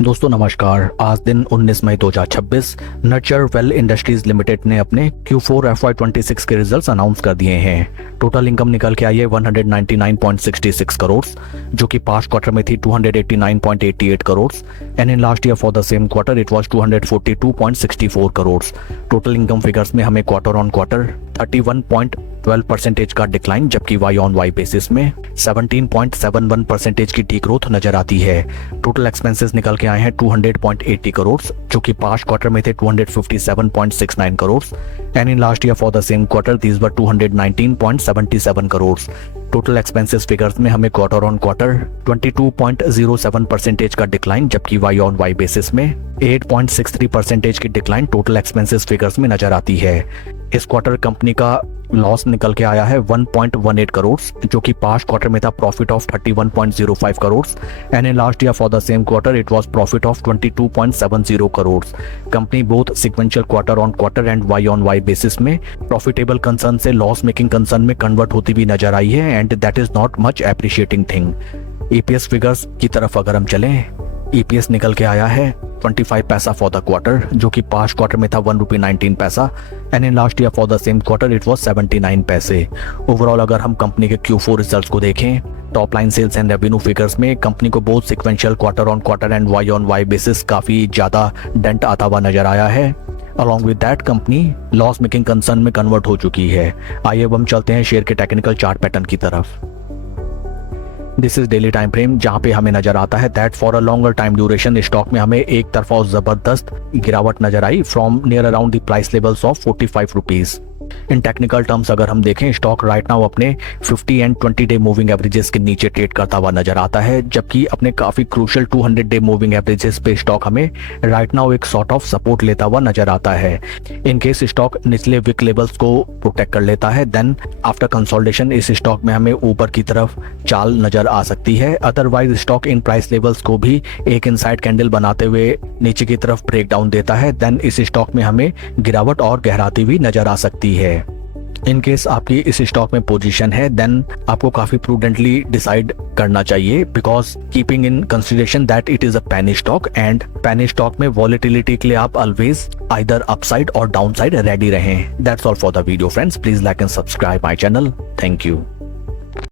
दोस्तों नमस्कार। आज दिन 19 मई 2026 नर्चर वेल इंडस्ट्रीज लिमिटेड ने अपने Q4 FY26 के रिजल्ट्स अनाउंस कर दिए हैं। टोटल इनकम निकल के आई है 199.66 करोड़, जो कि पास्ट क्वार्टर में थी 289.88 crore and in last year for the same quarter it was 242.64 crore. Total income figures में हमें क्वार्टर ऑन क्वार्टर 31.12% का डिक्लाइन, जबकि वाई ऑन वाई बेसिस में 17.71% की डी ग्रोथ नजर आती है। टोटल एक्सपेंसेस निकल के आए हैं 200.80 करोड़, जो कि पास्ट क्वार्टर में थे 257.69 crore and in last year for the same quarter these were 219.77 crore. Total expenses figures में हमें क्वार्टर ऑन क्वार्टर 22.07% का डिक्लाइन, जबकि वाई ऑन वाई बेसिस में 8.63% की डिक्लाइन टोटल एक्सपेंसेस फिगर्स में नजर आती है। इस क्वार्टर कंपनी का लॉस निकल के आया है 1.18 करोड़, जो कि पास्ट क्वार्टर में था profit of 31.05 crore and in last year for the same quarter it was profit of 22.70 crore. Company both sequential quarter on quarter and Y on Y basis में प्रॉफिटेबल कंसर्न से लॉस मेकिंग कंसर्न में convert होती भी नजर आई है and that is not much appreciating thing. EPS figures की तरफ अगर हम चलें, ईपीएस निकल के आया है 25 पैसा फॉर द क्वार्टर, जो कि पास्ट क्वार्टर में था 1 रुपी 19 पैसा and in last year for the same quarter it was 79 पैसे। ओवरऑल अगर हम कंपनी के Q4 रिजल्ट्स को देखें, top line sales and revenue figures में कंपनी को both sequential quarter on quarter and Y on Y basis काफी ज्यादा डेंट आता हुआ नजर आया है। Along with that company loss making concern में कन्वर्ट हो चुकी है। आइए अब हम चलते हैं शेयर के टेक्निकल चार्ट पैटर्न की तरफ। This is daily time frame, जहां पे हमें नजर आता है that for a longer time duration stock में हमें एक तरफा जबरदस्त गिरावट नजर आई from near around the price levels of 45 rupees. In technical terms अगर हम देखें, स्टॉक राइट नाउ अपने 50 एंड 20 डे मूविंग एवरेजेस के नीचे ट्रेड करता हुआ नजर आता है, जबकि अपने काफी क्रूशियल 200 डे मूविंग एवरेजेस पे स्टॉक हमें राइट नाउ एक सॉर्ट ऑफ सपोर्ट लेता हुआ नजर आता है। इन केस स्टॉक निचले विक लेवल्स को प्रोटेक्ट कर लेता है, देन आफ्टर कंसोलिडेशन इस स्टॉक में हमें ऊपर की तरफ चाल नजर आ सकती है। Otherwise stock in price levels को भी एक इनसाइड कैंडल बनाते हुए नीचे की तरफ ब्रेक डाउन देता है, देन इस स्टॉक में हमें गिरावट और गहराती हुई नजर आ सकती है। इन केस आपकी इस स्टॉक में पोजीशन है, देन आपको काफी प्रूडेंटली डिसाइड करना चाहिए, because keeping in consideration that it is a penny stock and penny stock में वॉलेटिलिटी के लिए आप ऑलवेज आइदर अपसाइड और डाउनसाइड रेडी रहें। That's all for the video friends, please like and subscribe my channel. Thank you.